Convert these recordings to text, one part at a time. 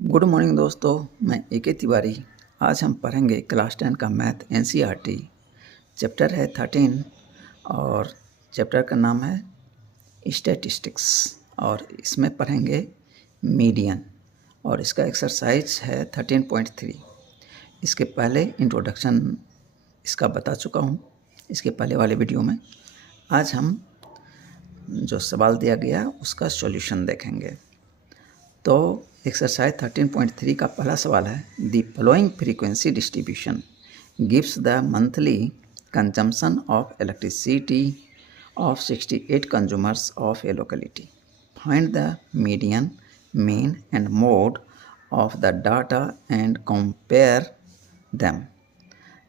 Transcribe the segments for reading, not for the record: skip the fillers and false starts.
Good morning दोस्तों, मैं A K. Tiwari. आज हम पढ़ेंगे क्लास 10 का मैथ एनसीईआरटी। चैप्टर है 13 और चैप्टर का नाम है स्टैटिस्टिक्स और इसमें पढ़ेंगे मीडियन और इसका एक्सरसाइज है 13.3। इसके पहले इंट्रोडक्शन इसका बता चुका हूँ इसके पहले वाले वीडियो में। आज हम जो सवाल दिया गया उसका सॉल्यूशन देखेंगे। तो एक्सरसाइज 13.3 का पहला सवाल है, the following frequency distribution gives the monthly consumption of elasticity of 68 consumers of A locality. Find the median, mean and mode of the data and compare them.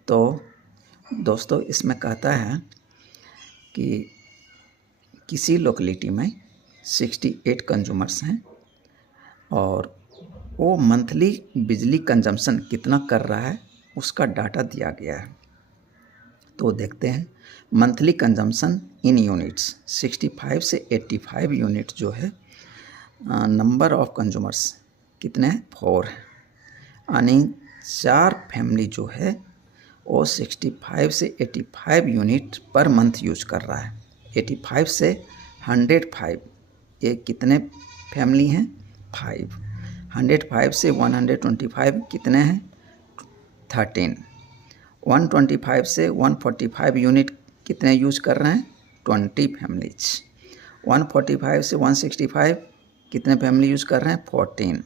तो दोस्तों इसमें कहता है कि किसी लोकेलिटी में 68 कंज्यूमर्स हैं और वो मंथली बिजली कंजम्पशन कितना कर रहा है उसका डाटा दिया गया है। तो देखते हैं मंथली कंजम्पशन इन यूनिट्स 65 से 85 यूनिट जो है, नंबर ऑफ कंज्यूमर्स कितने हैं 4 है, यानी 4 फैमिली जो है वो 65 से 85 यूनिट पर मंथ यूज कर रहा है। 85 से 105 ये कितने फैमिली हैं 5। 105 से 125 कितने हैं 13। 125 से 145 यूनिट कितने यूज कर रहे हैं 20 फैमिलीज। 145 से 165 कितने फैमिली यूज कर रहे हैं 14।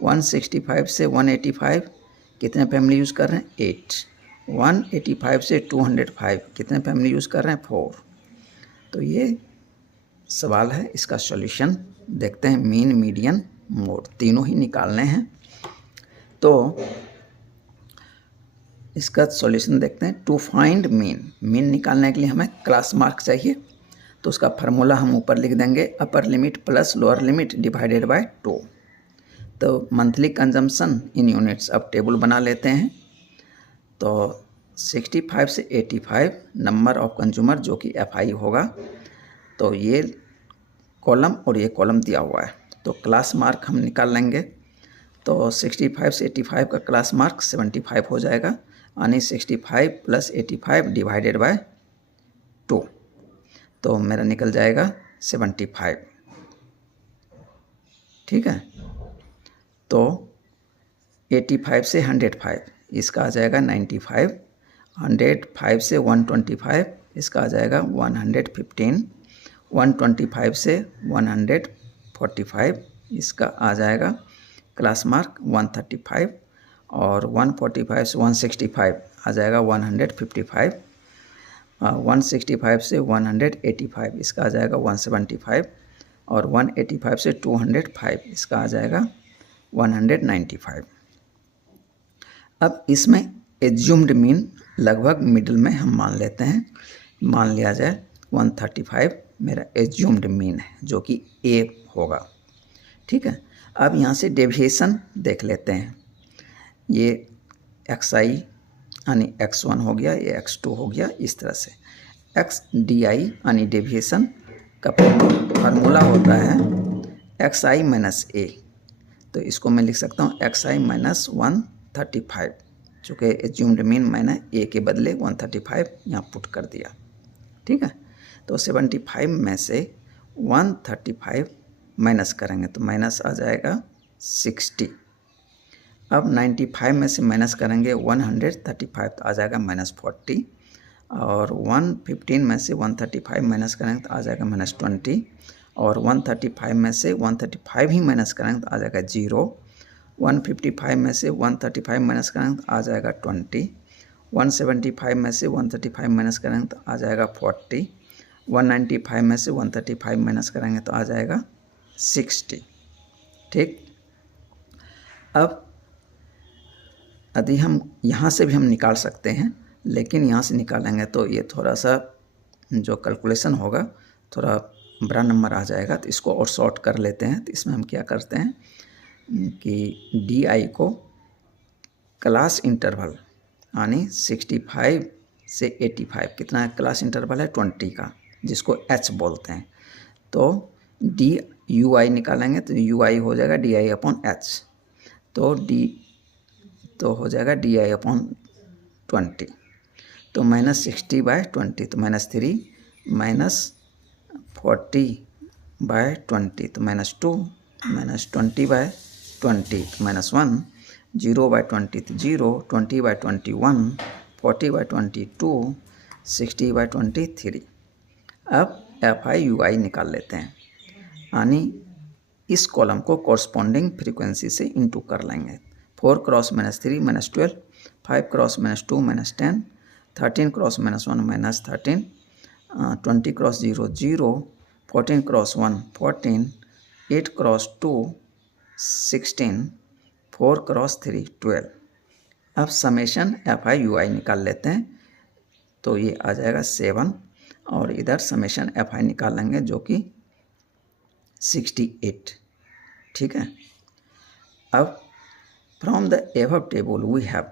165 से 185 कितने फैमिली यूज कर रहे हैं 8। 185 से 205 कितने फैमिली यूज कर रहे हैं 4। तो ये सवाल है, इसका सॉल्यूशन देखते हैं। मीन, मीडियन, मोड तीनों ही निकालने हैं। तो इसका सॉल्यूशन देखते हैं। टू फाइंड मीन निकालने के लिए हमें क्लास मार्क चाहिए, तो उसका फार्मूला हम ऊपर लिख देंगे, upper limit plus lower limit divided by 2। तो मंथली कंजम्पशन इन यूनिट्स, अब टेबल बना लेते हैं। तो 65 से 85 नंबर ऑफ कंज्यूमर जो कि FI होगा। तो ये कॉलम और ये कॉलम दिया हुआ है, तो क्लास मार्क हम निकाल लेंगे। तो 65 से 85 का क्लास मार्क 75 हो जाएगा, यानी 65 प्लस 85 डिवाइडेड बाय 2। तो मेरा निकल जाएगा 75। ठीक है। तो 85 से 105 इसका आ जाएगा 95। 105 से 125 इसका आ जाएगा 115। 125 से 145 इसका आ जाएगा क्लास मार्क 135। और 145 से 165 आ जाएगा 155। 165 से 185 इसका आ जाएगा 175। और 185 से 205 इसका आ जाएगा 195। अब इसमें एज्यूम्ड मीन लगभग मिडिल में हम मान लेते हैं। मान लिया जाए 135 मेरा एज्यूम्ड मीन है, जो कि A होगा। ठीक है। अब यहाँ से डेविएशन देख लेते हैं। ये XI यानी X1 हो गया, ये X2 हो गया। इस तरह से XDI यानी डेविएशन का फार्मूला होता है XI माइनस A। तो इसको मैं लिख सकता हूँ XI माइनस 135, चूँकि एज्यूम्ड मीन मैंने A के बदले 135 यहाँ पुट कर दिया। ठीक है। तो 75 में से 135 माइनस करेंगे तो माइनस आ जाएगा 60। अब 95 में से माइनस करेंगे 135 तो आ जाएगा माइनस 40। और 115 में से 135 माइनस करेंगे तो आ जाएगा माइनस 20। और 135 में से 135 ही माइनस करेंगे तो आ जाएगा 0। 155 में से 135 माइनस करेंगे तो आ जाएगा 20। 175 में से 135 माइनस करेंगे तो आ जाएगा 40। 195 में से 135 माइनस करेंगे तो आ जाएगा 60। ठीक। अब यदि हम यहाँ से भी हम निकाल सकते हैं, लेकिन यहाँ से निकालेंगे तो ये थोड़ा सा जो कैलकुलेशन होगा थोड़ा बड़ा नंबर आ जाएगा। तो इसको और शॉर्ट कर लेते हैं। तो इसमें हम क्या करते हैं कि DI को क्लास इंटरवल यानी 65 से 85 कितना है क्लास इंटरवल है 20 का, जिसको H बोलते हैं। तो DUI निकालेंगे तो UI हो जाएगा DI अपॉन H। तो हो जाएगा DI/20। तो -60/20 तो -3, -40/20 तो -2, -20/20 तो -1, 0/20 तो 0, 20/21, 40/22, 60/23। अब FI/UI निकाल लेते हैं, यानी इस कॉलम को कॉरस्पॉन्डिंग फ्रीक्वेंसी से इंटू कर लेंगे। 4 × -3 -12, 5 × -2 -10, 13 × -1 -13, 20 × 0 0, 14 × 1 14, 8 × 2 16, 4 × 3 12। अब समेशन FI/UI निकाल लेते हैं, तो ये आ जाएगा 7 और इधर समेशन FI निकालेंगे जो कि 68। ठीक है। अब from the above table we have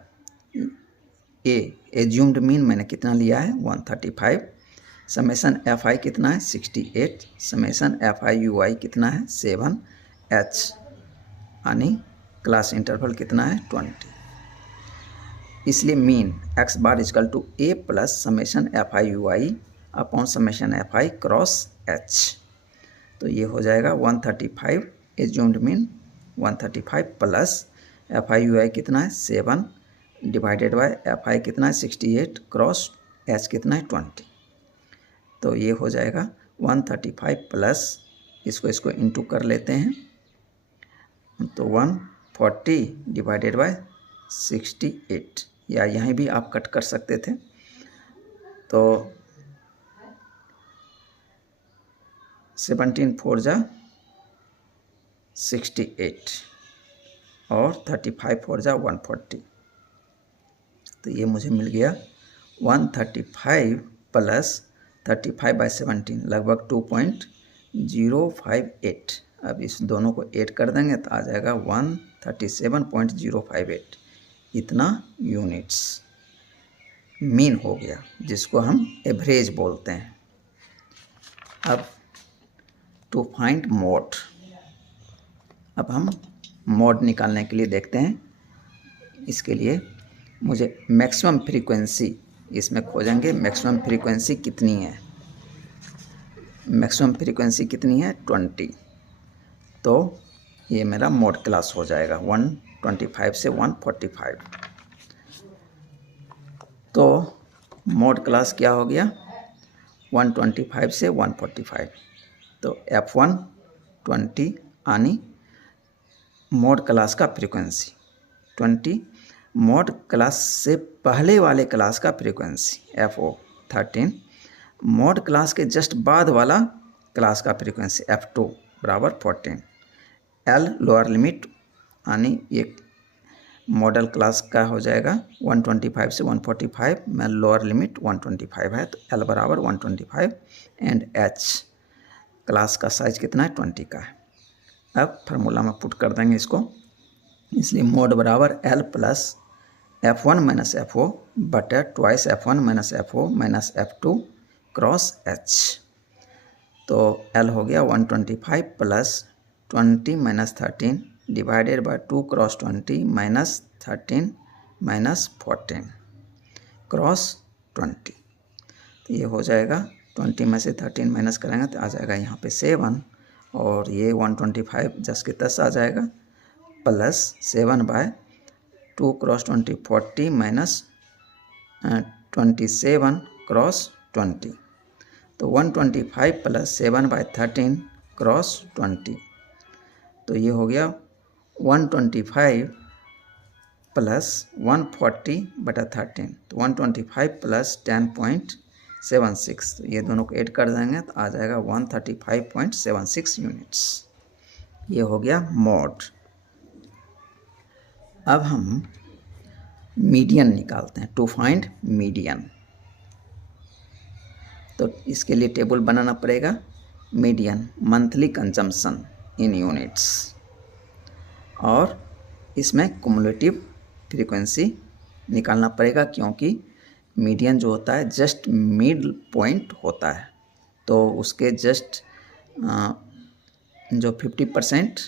assumed mean मैंने कितना लिया है 135, समेशन FI कितना है 68, समेशन FI/UI कितना है 7H, यानी क्लास इंटरवल कितना है 20। इसलिए mean x bar equal to A plus summation FI/UI upon summation FI cross H। तो ये हो जाएगा 135 एज्यूम्ड मीन 135 प्लस FI/UI कितना है 7 डिवाइडेड बाय FI कितना है 68 क्रॉस H कितना है 20। तो ये हो जाएगा 135 प्लस इसको इंटू कर लेते हैं, तो 140 डिवाइडेड बाय 68, या यहीं भी आप कट कर सकते थे। तो 17 4 जा 68 और 35 4 जा 140। तो ये मुझे मिल गया 135 प्लस 35/17 लगभग 2.058। अब इस दोनों को ऐड कर देंगे तो आ जाएगा 137.058। इतना यूनिट्स मीन हो गया, जिसको हम एवरेज बोलते हैं। अब टू फाइंड मोड, अब हम मोड निकालने के लिए देखते हैं। इसके लिए मुझे मैक्सिमम फ्रीक्वेंसी इसमें खोजेंगे। मैक्सिमम फ्रीक्वेंसी कितनी है, मैक्सिमम फ्रीक्वेंसी कितनी है 20। तो ये मेरा मोड क्लास हो जाएगा 125 से 145। तो मोड क्लास क्या हो गया 125 से 145। तो F1 20 यानी मोड क्लास का फ्रीक्वेंसी 20, मोड क्लास से पहले वाले क्लास का फ्रीक्वेंसी FO 13, मोड क्लास के जस्ट बाद वाला क्लास का फ्रीक्वेंसी F2 बराबर 14। L लोअर लिमिट यानी ये मॉडल क्लास का हो जाएगा 125 से 145 में लोअर लिमिट 125 है, तो L बराबर 125 एंड H क्लास का साइज कितना है 20 का है। अब फार्मूला में पुट कर देंगे इसको, इसलिए मोड बराबर L plus F1 minus FO बटा twice F1 minus FO minus F2 cross H। तो L हो गया 125 plus 20 minus 13 divided by 2 cross 20 minus 13 minus 14 cross 20। तो ये हो जाएगा 20 में से 13 माइनस करेंगे तो आ जाएगा यहाँ पे 7, और ये 125 10 के 10 आ जाएगा, प्लस 7/2 क्रॉस 20 40 माइनस 27 क्रॉस 20। तो 125 प्लस 7/13 क्रॉस 20। तो ये हो गया 125 प्लस 140/13, तो 125 प्लस 10.76। तो ये दोनों को ऐड कर देंगे तो आ जाएगा 135.76 यूनिट्स। ये हो गया मोड। अब हम मीडियन निकालते हैं, टू फाइंड मीडियन। तो इसके लिए टेबल बनाना पड़ेगा। Median monthly consumption in units, और इसमें कुमुलेटिव फ्रीक्वेंसी निकालना पड़ेगा, क्योंकि मीडियन जो होता है जस्ट मिड पॉइंट होता है। तो उसके जस्ट जो 50%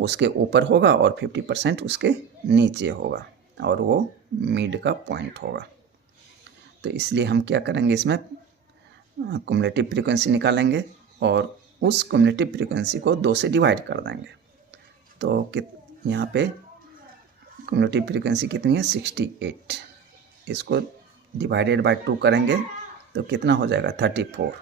उसके ऊपर होगा और 50% उसके नीचे होगा और वो मिड का पॉइंट होगा। तो इसलिए हम क्या करेंगे, इसमें क्युमुलेटिव फ्रीक्वेंसी निकालेंगे और उस क्युमुलेटिव फ्रीक्वेंसी को 2 से डिवाइड कर देंगे। तो यहाँ पे क्युमुलेटिव फ्रीक्वेंसी कितनी है 68, इसको डिवाइडेड बाय 2 करेंगे तो कितना हो जाएगा 34।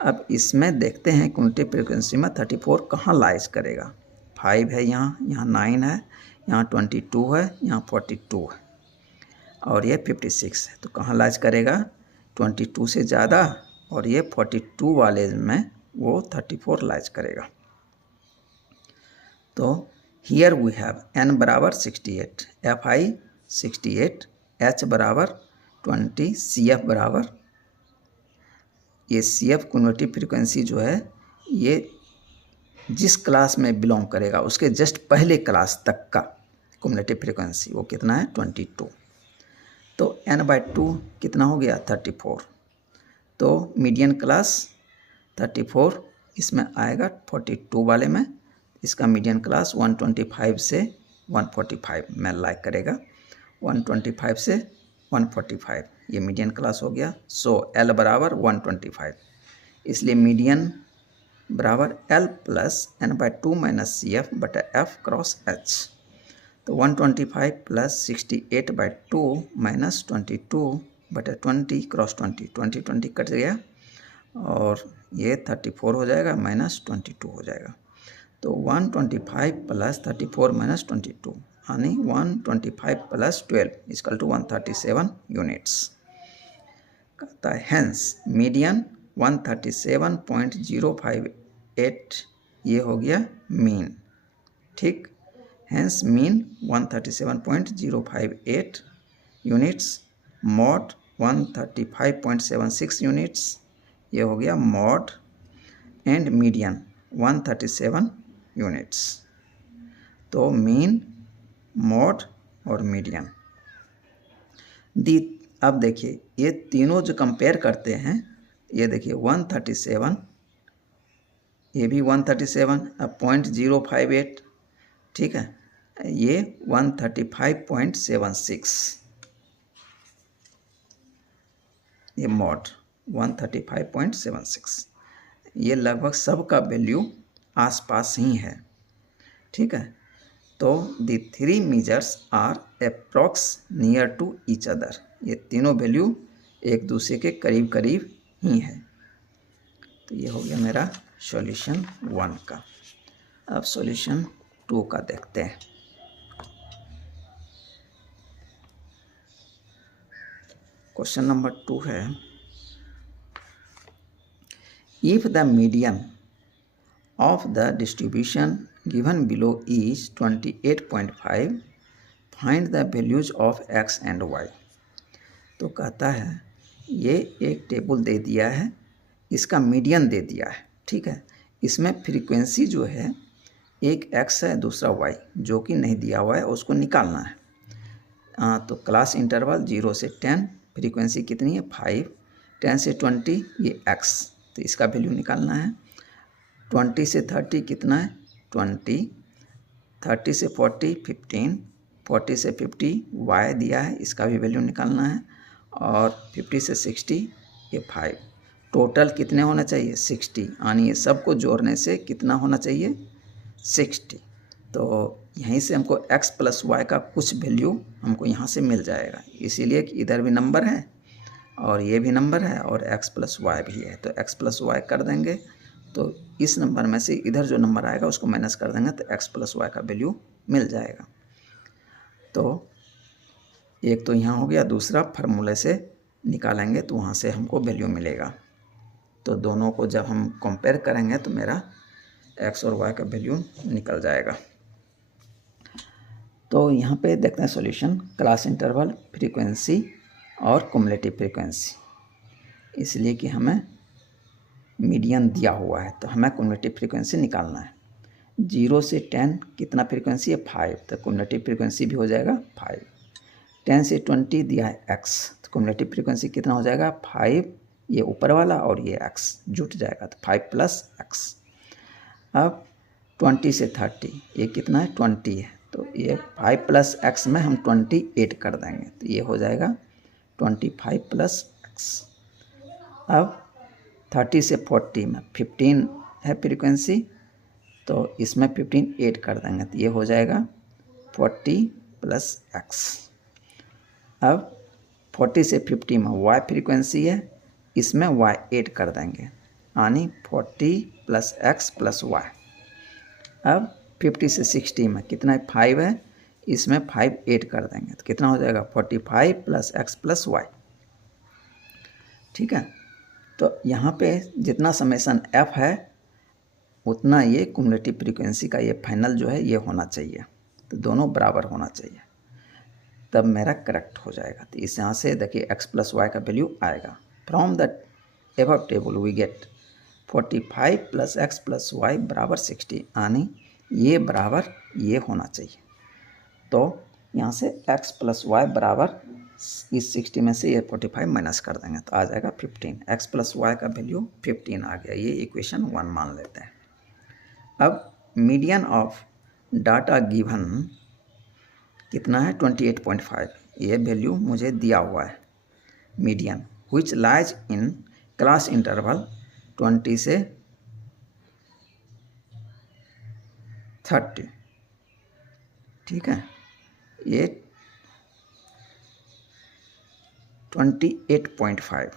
अब इसमें देखते हैं क्युमुलेटिव फ्रीक्वेंसी में 34 कहाँ लाइज करेगा। 5 है यहाँ 9 है, यहाँ 22 है, यहाँ 42 है और ये 56 है। तो कहाँ लाइज करेगा 22 से ज़्यादा, और ये 42 वाले में वो 34 लाइज करेगा। तो हियर वी हैव n बराबर 68, fi 68, h बराबर 20, cf बराबर, ये cf क्युमुलेटिव फ्रीक्वेंसी जो है ये जिस क्लास में बिलोंग करेगा उसके जस्ट पहले क्लास तक का क्युमुलेटिव फ्रीक्वेंसी वो कितना है 22। तो n/2 कितना हो गया 34। तो मीडियन क्लास 34 इसमें आएगा 42 वाले में, इसका मीडियन क्लास 125 से 145 में लाइक करेगा। 125 से 145 ये मीडियन क्लास हो गया। सो L बराबर 125, इसलिए मीडियन बराबर L plus n/2 minus CF बटा F क्रॉस H। तो 125 प्लस 68/2 माइनस 22 बटा 20 क्रॉस 20, 20 कट गया और ये 34 हो जाएगा माइनस 22 हो जाएगा। तो 125 प्लस 34 माइनस 22 यानी 125 प्लस 12 इक्वल टू 137 यूनिट्स। कहता है हेंस मीडियन 137.058 ये हो गया मीन। ठीक, hence mean 137.058 units, mod 135.76 units ये हो गया मॉड, एंड मीडियन 137 यूनिट्स। तो मीन, मॉड और मीडियन दी। अब देखिए ये तीनों जो कंपेयर करते हैं, ये देखिए 137, ये भी 137, अब 0.058, ठीक है, ये 135.76, ये मॉड 135.76, ये लगभग सबका वैल्यू आसपास ही है। ठीक है, तो the three measures are approx near to each other, ये तीनों वैल्यू एक दूसरे के करीब करीब ही है। तो ये हो गया मेरा सॉल्यूशन 1 का। अब सॉल्यूशन 2 का देखते हैं। क्वेश्चन नंबर 2 है, if the median of the distribution given below is 28.5, find the values of x and y। तो कहता है ये एक टेबल दे दिया है, इसका मीडियन दे दिया है। ठीक है, इसमें फ्रीक्वेंसी जो है एक x है दूसरा y जो कि नहीं दिया हुआ है, उसको निकालना है। तो क्लास इंटरवल 0 से 10, फ्रीक्वेंसी कितनी है 5, 10 से 20 ये x, तो इसका वैल्यू निकालना है। 20 से 30 कितना है 20, 30 से 40 15, 40 से 50 y दिया है, इसका भी वैल्यू निकालना है, और 50 से 60 ये 5। टोटल कितने होना चाहिए 60, यानी ये सबको जोड़ने से कितना होना चाहिए 60। तो यहीं से हमको x प्लस वाई का कुछ वैल्यू हमको यहाँ से मिल जाएगा, इसीलिए कि इधर भी नंबर है और ये भी नंबर है और x प्लस वाई भी है, तो x प्लस वाई कर देंगे। तो इस नंबर में से इधर जो नंबर आएगा उसको माइनस कर देंगे तो x प्लस वाई का वैल्यू मिल जाएगा। तो एक तो यहाँ हो गया, दूसरा फार्मूले से निकालेंगे तो वहाँ से हमको वैल्यू मिलेगा। तो दोनों को जब हम कंपेयर करेंगे तो मेरा x और y का वैल्यू निकल जाएगा। तो यहाँ पे देखते हैं सॉल्यूशन, क्लास इंटरवल, फ्रीक्वेंसी और क्युमुलेटिव फ्रीक्वेंसी, इसलिए कि हमें मीडियन दिया हुआ है तो हमें क्युमुलेटिव फ्रीक्वेंसी निकालना है। 0 से 10 कितना फ्रीक्वेंसी है 5, तो क्युमुलेटिव फ्रीक्वेंसी भी हो जाएगा 5। 10 से 20 दिया है x, तो क्युमुलेटिव फ्रीक्वेंसी कितना हो जाएगा 5, ये ऊपर वाला और ये x जुट जाएगा तो 5 प्लस x। अब 20 से 30, ये कितना है 20 है, तो ये 5 प्लस एक्स में हम 28 कर देंगे, तो ये हो जाएगा 25 प्लस एक्स। अब 30 से 40 में 15 है फ्रीक्वेंसी, तो इसमें 15 ऐड कर देंगे, तो ये हो जाएगा 40 प्लस एक्स। अब 40 से 50 में वाई फ्रीक्वेंसी है, इसमें वाई ऐड कर देंगे, यानी 40 प्लस एक्स प्लस वाई। अब 50 से 60 में कितना है 5 है, इसमें 5 ऐड कर देंगे, तो कितना हो जाएगा 45 प्लस एक्स प्लस वाई। ठीक है, तो यहाँ पे जितना समेसन एफ है उतना ये क्युमुलेटिव फ्रीक्वेंसी का ये फाइनल जो है ये होना चाहिए, तो दोनों बराबर होना चाहिए, तब मेरा करेक्ट हो जाएगा। तो इस यहाँ से देखिए एक्स प्लस वाई का वैल्यू आएगा। From the above table we get 45 plus X plus Y बराबर 60, यानी ये बराबर ये होना चाहिए। तो यहाँ से x प्लस वाई बराबर इस 60 में से ये 45 माइनस कर देंगे, तो आ जाएगा 15। x प्लस वाई का वैल्यू 15 आ गया, ये इक्वेशन 1 मान लेते हैं। अब मीडियन ऑफ डाटा गिवन कितना है 28.5, ये वैल्यू मुझे दिया हुआ है median, which lies in class interval 20 से 30। ठीक है, ये 28.5,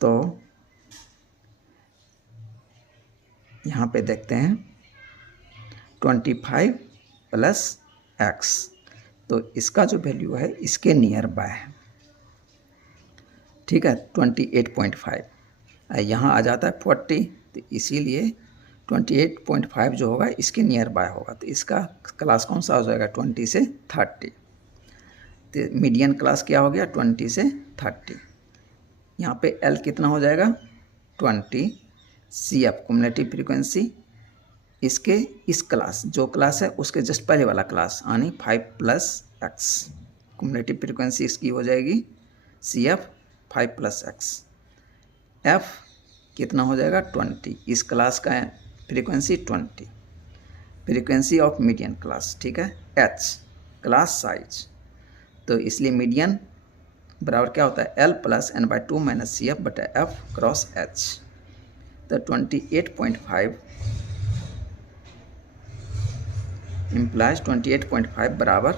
तो यहाँ पे देखते हैं 25 प्लस एक्स, तो इसका जो वैल्यू है इसके नियर बाय है। ठीक है, 28.5 यहाँ आ जाता है 40, तो इसीलिए 28.5 जो होगा इसके नियर बाय होगा, तो इसका क्लास कौन सा हो जाएगा 20 से 30। तो मीडियन क्लास क्या हो गया 20 से 30। यहाँ पे L कितना हो जाएगा 20, CF क्युमुलेटिव फ्रीक्वेंसी इसके इस क्लास जो क्लास है उसके जस्ट पहले वाला क्लास, यानी 5 प्लस एक्स, क्युमुलेटिव फ्रीक्वेंसी इसकी हो जाएगी CF 5 प्लस एक्स। F कितना हो जाएगा 20, इस क्लास का frequency 20, frequency of median class. ठीक है, H क्लास साइज, तो इसलिए मीडियन बराबर क्या होता है L plus n/2 minus CF बटा F क्रॉस H। तो 28.5 इम्प्लाइज 28.5 बराबर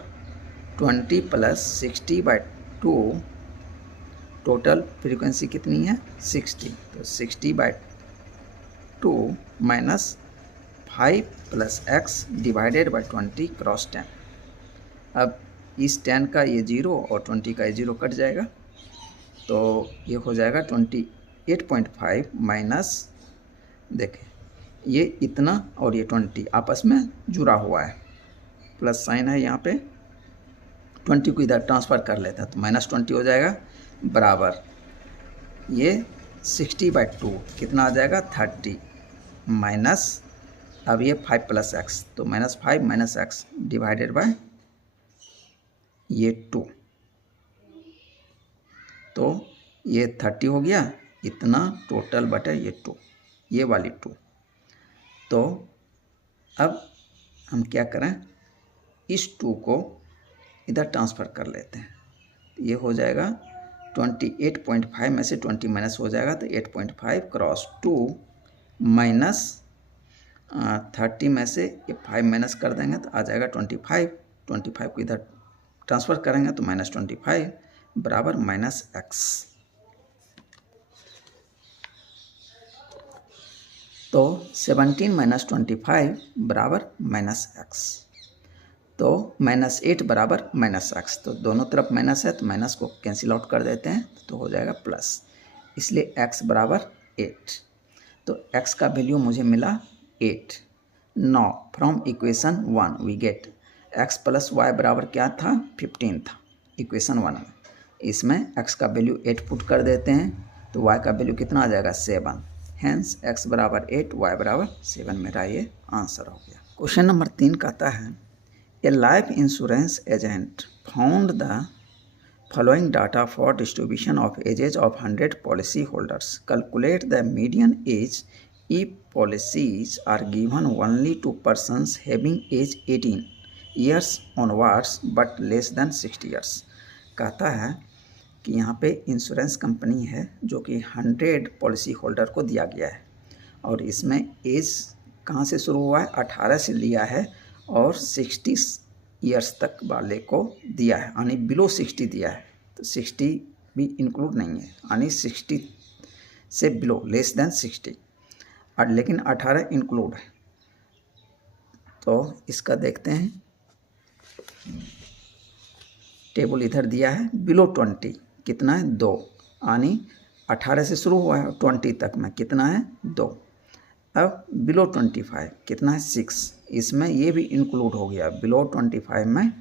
20 प्लस 60/2, टोटल फ्रीक्वेंसी कितनी है 60, तो 60/2 minus 5 plus x divided by 20 cross 10। अब इस 10 का ये 0 और 20 का ये 0 कट जाएगा, तो ये हो जाएगा 28.5 माइनस, देखें ये इतना और ये 20 आपस में जुड़ा हुआ है, प्लस साइन है यहाँ पे, 20 को इधर ट्रांसफ़र कर लेता है तो -20 हो जाएगा, बराबर ये 60/2 कितना आ जाएगा 30 माइनस, अब ये 5 प्लस एक्स, तो -5 माइनस एक्स डिवाइडेड बाय ये 2, तो ये 30 हो गया इतना टोटल बटे ये 2, ये वाली 2। तो अब हम क्या करें, इस 2 को इधर ट्रांसफ़र कर लेते हैं, ये हो जाएगा 28.5 में से 20 माइनस हो जाएगा, तो 8.5 क्रॉस 2 माइनस 30 में से ये 5 माइनस कर देंगे तो आ जाएगा 25 को इधर ट्रांसफ़र करेंगे तो -25 बराबर -x। तो 17 माइनस 25 बराबर -x, तो -8 बराबर -x, तो दोनों तरफ माइनस है तो माइनस को कैंसिल आउट कर देते हैं तो हो जाएगा प्लस, इसलिए x बराबर 8, तो x का वैल्यू मुझे मिला 8। Now from equation 1 we get x plus Y बराबर क्या था 15 था इक्वेशन 1 में, इसमें x का वैल्यू 8 पुट कर देते हैं तो y का वैल्यू कितना आ जाएगा 7, हेंस x बराबर 8 y बराबर 7, मेरा ये आंसर हो गया। क्वेश्चन नंबर 3 कहता है a life insurance agent found the following data for distribution of ages of 100 policy holders, calculate the median age if policies are given only to persons having age 18 years onwards but less than 60 years। कहता है कि यहाँ पे insurance company है जो कि 100 policy holder को दिया गया है और इसमें एज कहाँ से शुरू हुआ है, 18 से लिया है और 60 ईयर्स तक वाले को दिया है, यानी बिलो 60 दिया है। तो 60 भी इंक्लूड नहीं है, यानी 60 से बिलो, लेस देन 60, और लेकिन 18 इंक्लूड है। तो इसका देखते हैं, टेबल इधर दिया है। बिलो 20 कितना है, 2, यानी 18 से शुरू हुआ है 20 तक में कितना है, 2। अब बिलो 25 कितना है, 6, इसमें ये भी इंक्लूड हो गया, बिलो 25 में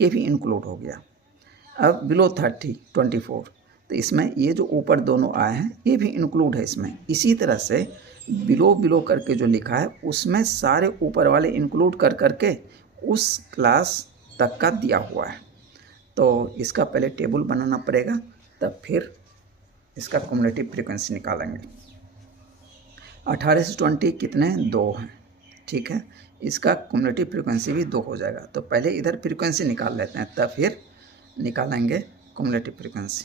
ये भी इंक्लूड हो गया। अब बिलो 30 24, तो इसमें ये जो ऊपर दोनों आए हैं ये भी इंक्लूड है इसमें। इसी तरह से बिलो करके जो लिखा है उसमें सारे ऊपर वाले इंक्लूड कर करके उस क्लास तक का दिया हुआ है। तो इसका पहले टेबल बनाना पड़ेगा, तब फिर इसका क्युमुलेटिव फ्रीक्वेंसी निकालेंगे। 18 से 20 कितने, 2 हैं, ठीक है। इसका क्युमुलेटिव फ्रीक्वेंसी भी 2 हो जाएगा। तो पहले इधर फ्रीक्वेंसी निकाल लेते हैं, तब फिर निकालेंगे क्युमुलेटिव फ्रीक्वेंसी।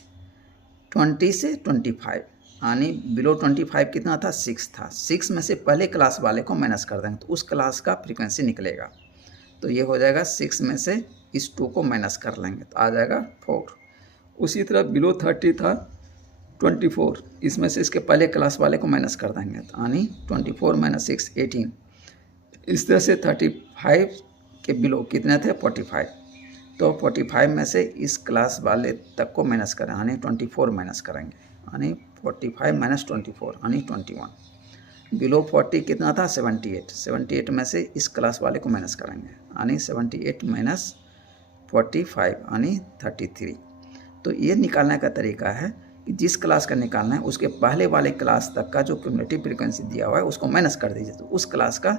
20 से 25, यानी बिलो 25 कितना था, 6 था। 6 में से पहले क्लास वाले को माइनस कर देंगे तो उस क्लास का फ्रीक्वेंसी निकलेगा। तो ये हो जाएगा 6 में से इस 2 को माइनस कर लेंगे तो आ जाएगा 4। उसी तरह बिलो 30 था 24, इसमें से इसके पहले क्लास वाले को माइनस कर देंगे तो यानी 24 माइनस 6 18। इस तरह से 35 के बिलो कितने थे, 45। तो 45 में से इस क्लास वाले तक को माइनस करें, यानी 24 माइनस करेंगे, यानी 45 माइनस 24 यानी 21। बिलो 40 कितना था, 78। 78 में से इस क्लास वाले को माइनस करेंगे, यानी 78 माइनस 45 यानी 33। तो ये निकालने का तरीका है कि जिस क्लास का निकालना है उसके पहले वाले क्लास तक का जो क्युमुलेटिव फ्रीक्वेंसी दिया हुआ है उसको माइनस कर दीजिए तो उस क्लास का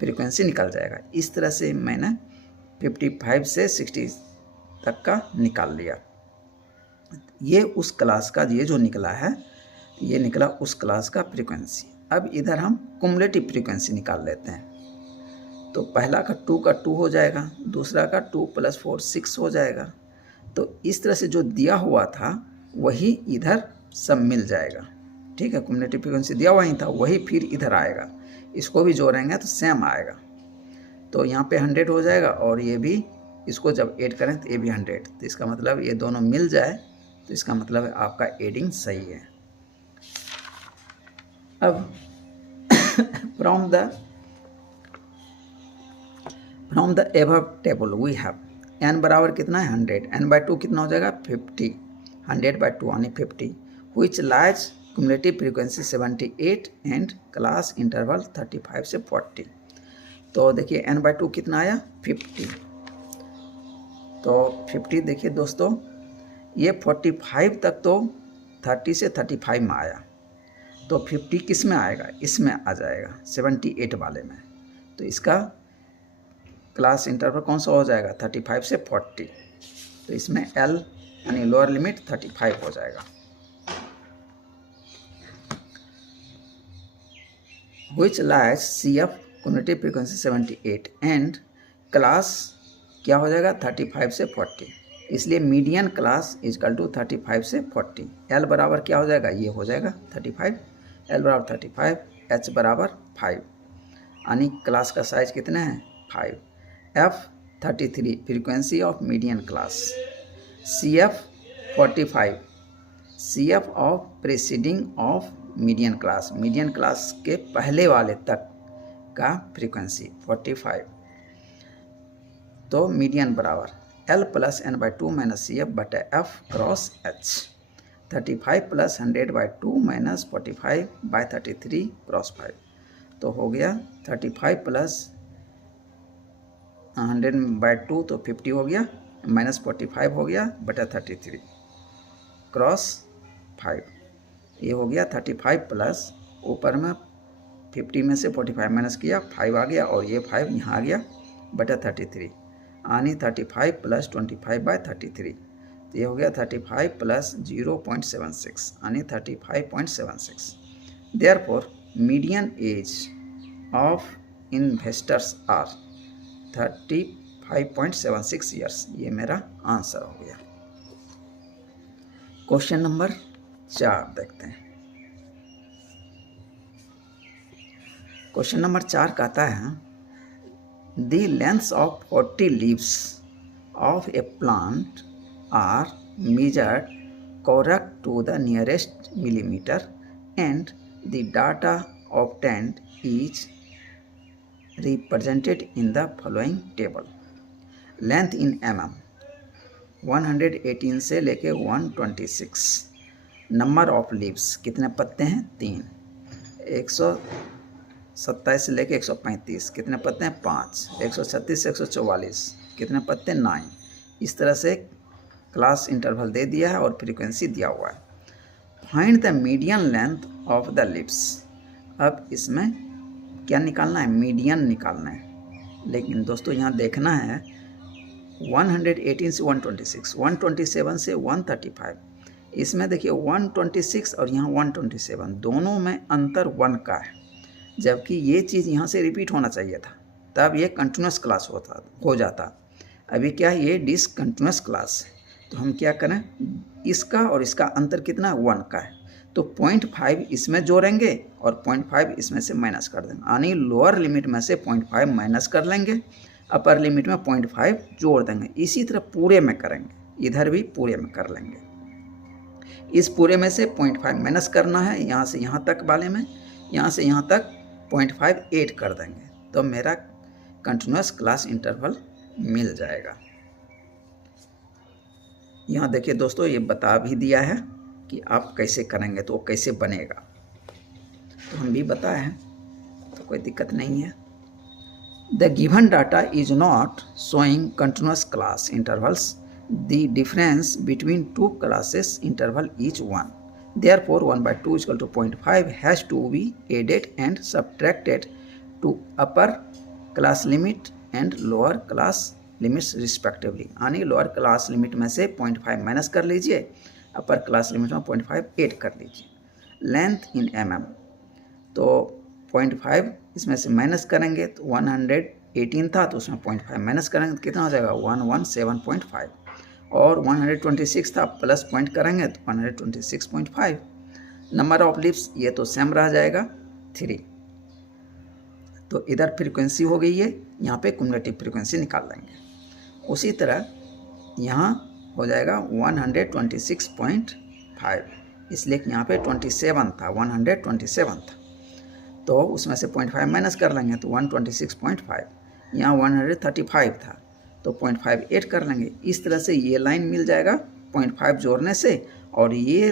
फ्रीक्वेंसी निकल जाएगा। इस तरह से मैंने 55 से 60 तक का निकाल लिया। ये उस क्लास का, ये जो निकला है ये निकला उस क्लास का फ्रीक्वेंसी। अब इधर हम क्युमुलेटिव फ्रीक्वेंसी निकाल लेते हैं। तो पहला का 2 का 2 हो जाएगा, दूसरा का 2 + 4 6 हो जाएगा। तो इस तरह से जो दिया हुआ था वही इधर सब मिल जाएगा, ठीक है। क्युमुलेटिव फ्रीक्वेंसी दिया हुआ ही था, वही फिर इधर आएगा, इसको भी जोड़ेंगे तो सेम आएगा। तो यहाँ पे 100 हो जाएगा और ये भी, इसको जब ऐड करें तो ये भी 100। तो इसका मतलब ये दोनों मिल जाए तो इसका मतलब है आपका एडिंग सही है। अब from the above table we have n बराबर कितना है, 100। n/2 कितना हो जाएगा, 50। 100/2 यानी 50, which lies cumulative frequency 78 and class interval 35 से 40। तो देखिए n/2 कितना आया, 50। तो 50 देखिए दोस्तों, ये 45 तक तो 30 से 35 में आया, तो 50 किस में आएगा, इसमें आ जाएगा 78 वाले में। तो इसका क्लास इंटरवल कौन सा हो जाएगा, 35 से 40। तो इसमें L यानी लोअर लिमिट 35 हो जाएगा। Which lies CF cumulative frequency 78 and class क्या हो जाएगा, 35 से 40। इसलिए मीडियन क्लास इजकल टू 35 से 40। L बराबर क्या हो जाएगा, ये हो जाएगा 35, L बराबर 35, H बराबर 5, यानी क्लास का साइज कितना है, 5। F 33 frequency of median class. CF 45 CF of presiding of median class, median class के पहले वाले तक का फ्रीक्वेंसी 45। तो मीडियन बराबर L + n/2 - CF/F cross H। 35 + 100/2 - 45/33 cross 5। तो हो गया 35 + 100/2 तो 50 हो गया, -45 हो गया बटा 33 क्रॉस 5। ये हो गया 35 प्लस ऊपर में 50 में से 45 माइनस किया, 5 आ गया और ये 5 यहाँ आ गया बटा 33, यानी 35 + 25/33। तो ये हो गया 35 + 0.76 यानी 35.76। Therefore median age of investors are 35.76 years. ये मेरा आंसर हो गया। क्वेश्चन नंबर 4 देखते हैं। क्वेश्चन नंबर 4 कहता है the lengths of 40 leaves of a plant are measured correct to the nearest millimeter and the data obtained is represented in the following table. Length in mm 118 से लेके 126। Number of leaves कितने पत्ते हैं 3। 127 से लेके 135 कितने पत्ते हैं 5। 136 से 144 कितने पत्ते 9। इस तरह से क्लास इंटरवल दे दिया है और फ्रीक्वेंसी दिया हुआ है। Find the median length of the leaves. अब इसमें क्या निकालना है, मीडियन निकालना है। लेकिन दोस्तों यहाँ देखना है 118 से 126, 127 से 135। इसमें देखिए 126 और यहाँ 127 दोनों में अंतर 1 का है, जबकि ये चीज़ यहाँ से रिपीट होना चाहिए था, तब ये कंटिन्यूस क्लास हो जाता। अभी क्या है, ये डिसकंटिन्यूस क्लास है। तो हम क्या करें, इसका और इसका अंतर कितना है 1 का है, तो 0.5 इसमें जोड़ेंगे और 0.5 इसमें से माइनस कर देंगे। यानी लोअर लिमिट में से 0.5 माइनस कर लेंगे, अपर लिमिट में 0.5 जोड़ देंगे। इसी तरह पूरे में करेंगे, इधर भी पूरे में कर लेंगे। इस पूरे में से 0.5 माइनस करना है, यहाँ से यहाँ तक वाले में, यहाँ से यहाँ तक 0.5 ऐड कर देंगे, तो मेरा कंटिन्यूस क्लास इंटरवल मिल जाएगा। यहाँ देखिए दोस्तों, ये बता भी दिया है कि आप कैसे करेंगे तो वो कैसे बनेगा, तो हम भी बताए हैं, तो कोई दिक्कत नहीं है। The given data is not showing continuous class intervals. The difference between two classes interval is 1. Therefore, 1/2 is equal to 0.5 has to be added and subtracted to upper class limit and lower class limits respectively. यानी lower class limit में से 0.5 minus कर लीजिए, upper class limit में 0.5 add कर लीजिए। Length in mm, तो 0.5 इसमें से माइनस करेंगे तो 118 था, तो उसमें 0.5 माइनस करेंगे तो कितना हो जाएगा 117.5, और 126 था, प्लस पॉइंट करेंगे तो 126.5। नंबर ऑफ लीव्स ये तो सेम रह जाएगा 3। तो इधर फ्रीक्वेंसी हो गई है, यहाँ पे क्युमुलेटिव फ्रीक्वेंसी निकाल लेंगे। उसी तरह यहाँ हो जाएगा 126.5, इसलिए कि यहाँ पे 27 था, 127 था, तो उसमें से 0.5 माइनस कर लेंगे तो 126.5। यहाँ 135 था, तो 0.5 ऐड कर लेंगे। इस तरह से ये लाइन मिल जाएगा 0.5 जोड़ने से, और ये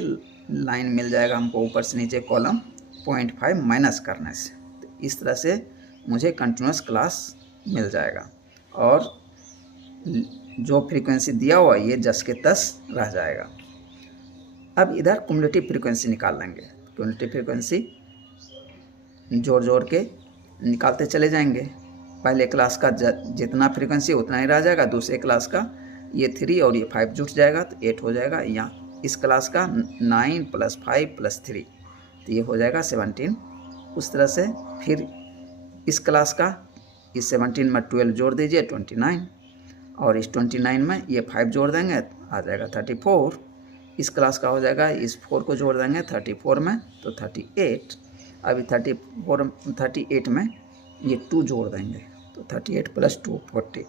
लाइन मिल जाएगा हमको ऊपर से नीचे कॉलम 0.5 माइनस करने से। तो इस तरह से मुझे कंटिन्यूस क्लास मिल जाएगा, और जो फ्रीक्वेंसी दिया हुआ ये 10 के 10 रह जाएगा। अब इधर क्युमुलेटिव फ्रीक्वेंसी निकाल लेंगे। क्युमुलेटिव फ्रीक्वेंसी जोड़ जोड़ के निकालते चले जाएंगे। पहले क्लास का जितना फ्रीक्वेंसी उतना ही रह जाएगा, दूसरे क्लास का ये 3 और ये 5 जुट जाएगा तो 8 हो जाएगा। यहाँ इस क्लास का 9 + 5 + 3 तो ये हो जाएगा 17। उस तरह से फिर इस क्लास का इस 17 में 12 जोड़ दीजिए 29, और इस 29 में ये 5 जोड़ देंगे आ जाएगा 34। इस क्लास का हो जाएगा, इस 4 को जोड़ देंगे 34 में तो 38। अभी 38 में ये 2 जोड़ देंगे तो 38 + 2 40,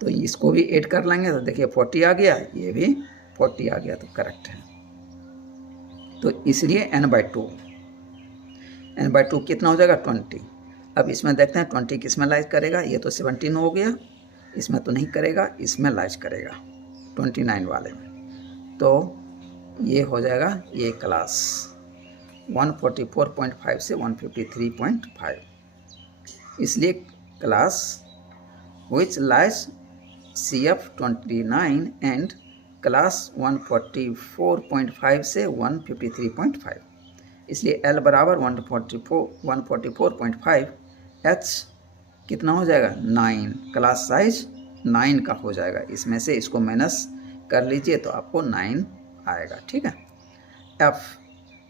तो इसको भी ऐड कर लेंगे तो देखिए 40 आ गया, ये भी 40 आ गया, तो करेक्ट है। तो इसलिए n/2 कितना हो जाएगा 20। अब इसमें देखते हैं 20 किस में लाइज करेगा। ये तो 17 हो गया, इसमें तो नहीं करेगा, इसमें लाइज करेगा 29 वाले में, तो ये हो जाएगा ये क्लास 144.5 से 153.5। इसलिए class which lies CF29 and class 144.5 से 153.5। इसलिए L बराबर 144.5, H कितना हो जाएगा 9, क्लास साइज 9 का हो जाएगा। इसमें से इसको माइनस कर लीजिए तो आपको 9 आएगा, ठीक है। F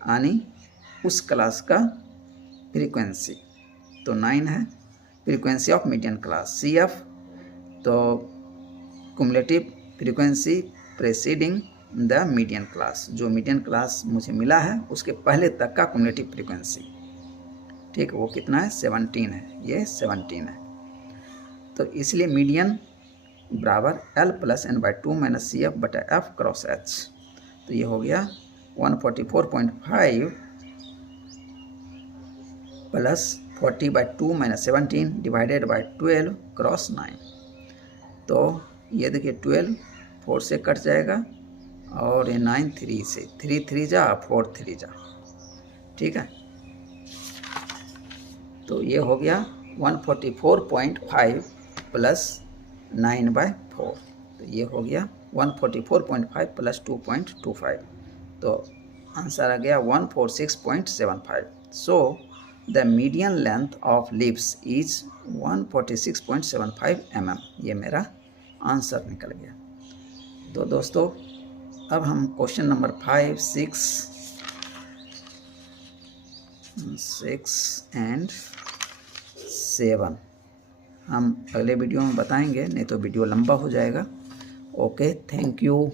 यानी उस क्लास का फ्रीक्वेंसी, तो 9 है frequency of median class. CF तो cumulative frequency preceding the median class, जो मीडियन क्लास मुझे मिला है उसके पहले तक का कुमुलेटिव फ्रीक्वेंसी, ठीक, वो कितना है 17 है, ये 17 है। तो इसलिए मीडियन बराबर L+N/2 - CF बटा F क्रॉस H, तो ये हो गया 144.5 प्लस 40/2 - 17 डिवाइडेड बाई 12 क्रॉस 9। तो ये देखिए 12 4 से कट जाएगा और ये 9 3 से, 3 3 जा 4 3 जा, ठीक है। तो ये हो गया 144.5 प्लस 9/4, तो ये हो गया 144.5 प्लस 2.25, तो आंसर आ गया 146.75। So the median length of leaves is 146.75 mm, ये मेरा आंसर निकल गया। तो दोस्तों अब हम क्वेश्चन नंबर 5, 6 एंड 7 हम अगले वीडियो में बताएंगे, नहीं तो वीडियो लंबा हो जाएगा। Okay, thank you.